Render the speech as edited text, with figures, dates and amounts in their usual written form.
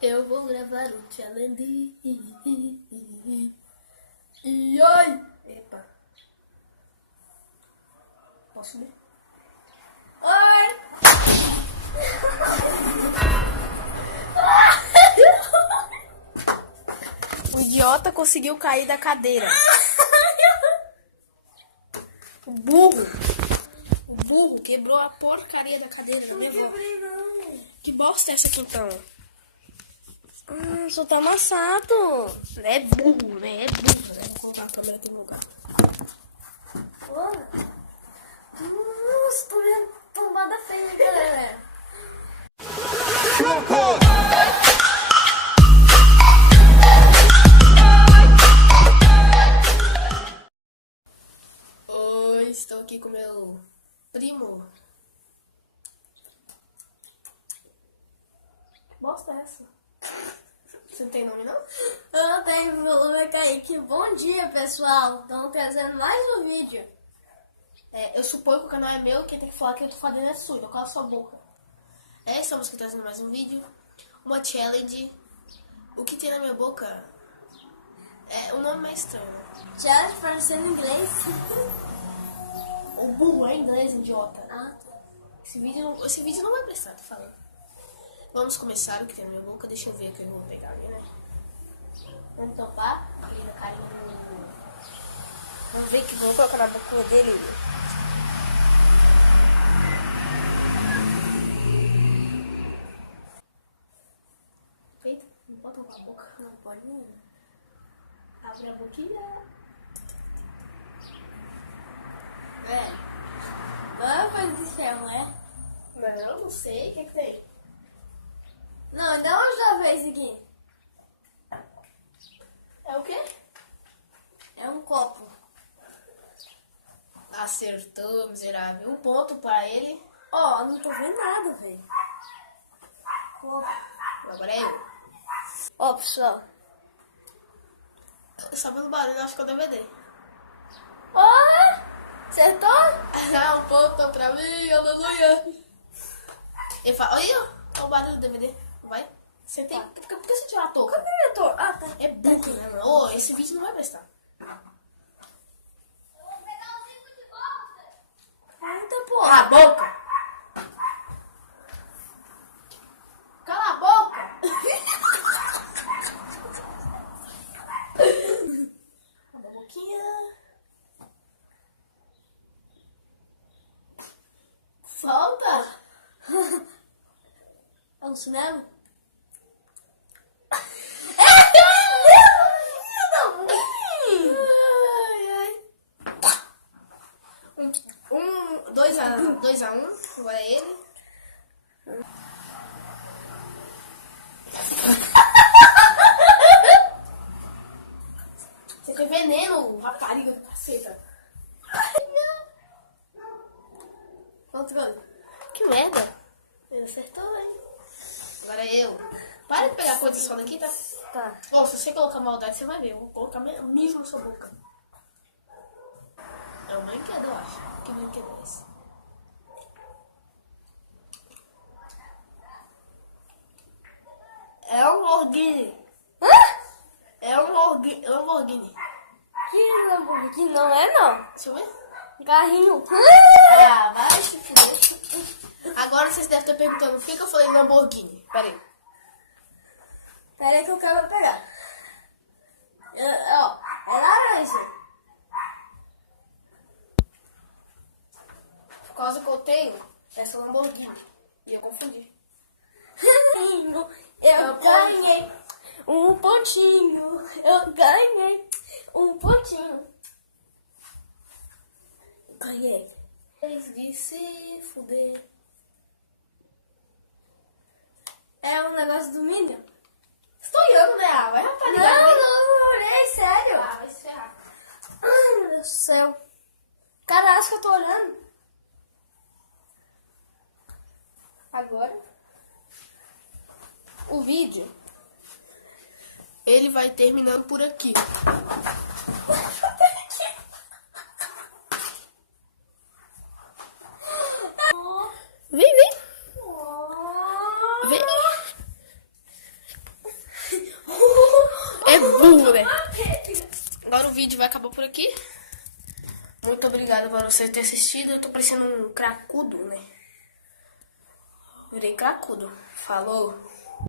Eu vou gravar um challenge. E oi! Epa. Posso ler? Oi! O idiota conseguiu cair da cadeira. O burro quebrou a porcaria da cadeira da minha avó. Que bosta é essa aqui então? Só tá amassado. É burro, né? É burro, né? Vou colocar a câmera aqui no lugar. Nossa, tô vendo tombada feia, galera. Oi, estou aqui com meu primo. Que bosta é essa? Você não tem nome, não? Eu não tenho, meu nome é Kaique. Bom dia, pessoal. Estamos trazendo mais um vídeo. Eu suponho que o canal é meu e quem tem que falar que eu tô fazendo é sua, então cala sua boca. Estamos aqui trazendo mais um vídeo. Uma challenge. O que tem na minha boca? O nome mais estranho, né? Challenge para ser em inglês. O burro é inglês, idiota. Ah, tá. Esse vídeo não vai prestar, tô falando. Vamos começar o que tem na minha boca. Deixa eu ver o que eu vou pegar ali, né? Vamos tampar aquele da carinha do... Vamos ver o que eu vou colocar na boca dele. Eita, não pode tampar a boca. Não pode não. Abre a boquinha. Não é coisa de ferro, né? Não sei. O que tem? Não, ainda outra vez aqui. É o quê? É um copo. Acertou, miserável. Um ponto pra ele. Ó, não tô vendo nada, velho. Copo. Agora é eu. Ó, pessoal. Só pelo barulho, acho que é o DVD. Ó, acertou? Um ponto pra mim, aleluia. Ele fala, olha o barulho do DVD. Vai. Você tem... Tá. Por que você tirou a touca? Ah, tá. É burro, né, mano? Ô, esse vídeo não vai prestar. Eita, Cala porra. a boca! Cala a boca! Abre a boquinha. Solta! É um cinema? Ai, ai. 2-1. Agora é ele. Você tem veneno, rapariga do caceta. Controle. Que merda. Ele acertou, hein? Agora é eu. Para de pegar coisa só daqui, tá? Tá. Ou se você colocar maldade, você vai ver. Eu vou colocar mijo na sua boca. É um brinquedo, eu acho. Que brinquedo é esse? É um Lamborghini. Hã? É um Lamborghini. Que Lamborghini não é, não. Deixa eu ver. Carrinho. Ah, vai se fuder. Agora vocês devem estar perguntando por que eu falei Lamborghini. Pera aí. Pera aí que eu quero pegar. Ó, é laranja. Por causa que eu tenho essa Lamborghini. E eu confundi. Eu ganhei um pontinho. Eu ganhei um pontinho. Ganhei. De se fuder. É um negócio do Minion? Estou olhando, né? Vai, rapaz. Não olhei, sério. Ah, vai se ferrar. Ai, meu Deus do céu. Cara, acho que eu tô olhando. Agora, o vídeo, ele vai terminando por aqui. Vem. Vem. burro, né? Agora o vídeo vai acabar por aqui. Muito obrigado por você ter assistido. Eu tô parecendo um cracudo, né? Virei cracudo. Falou.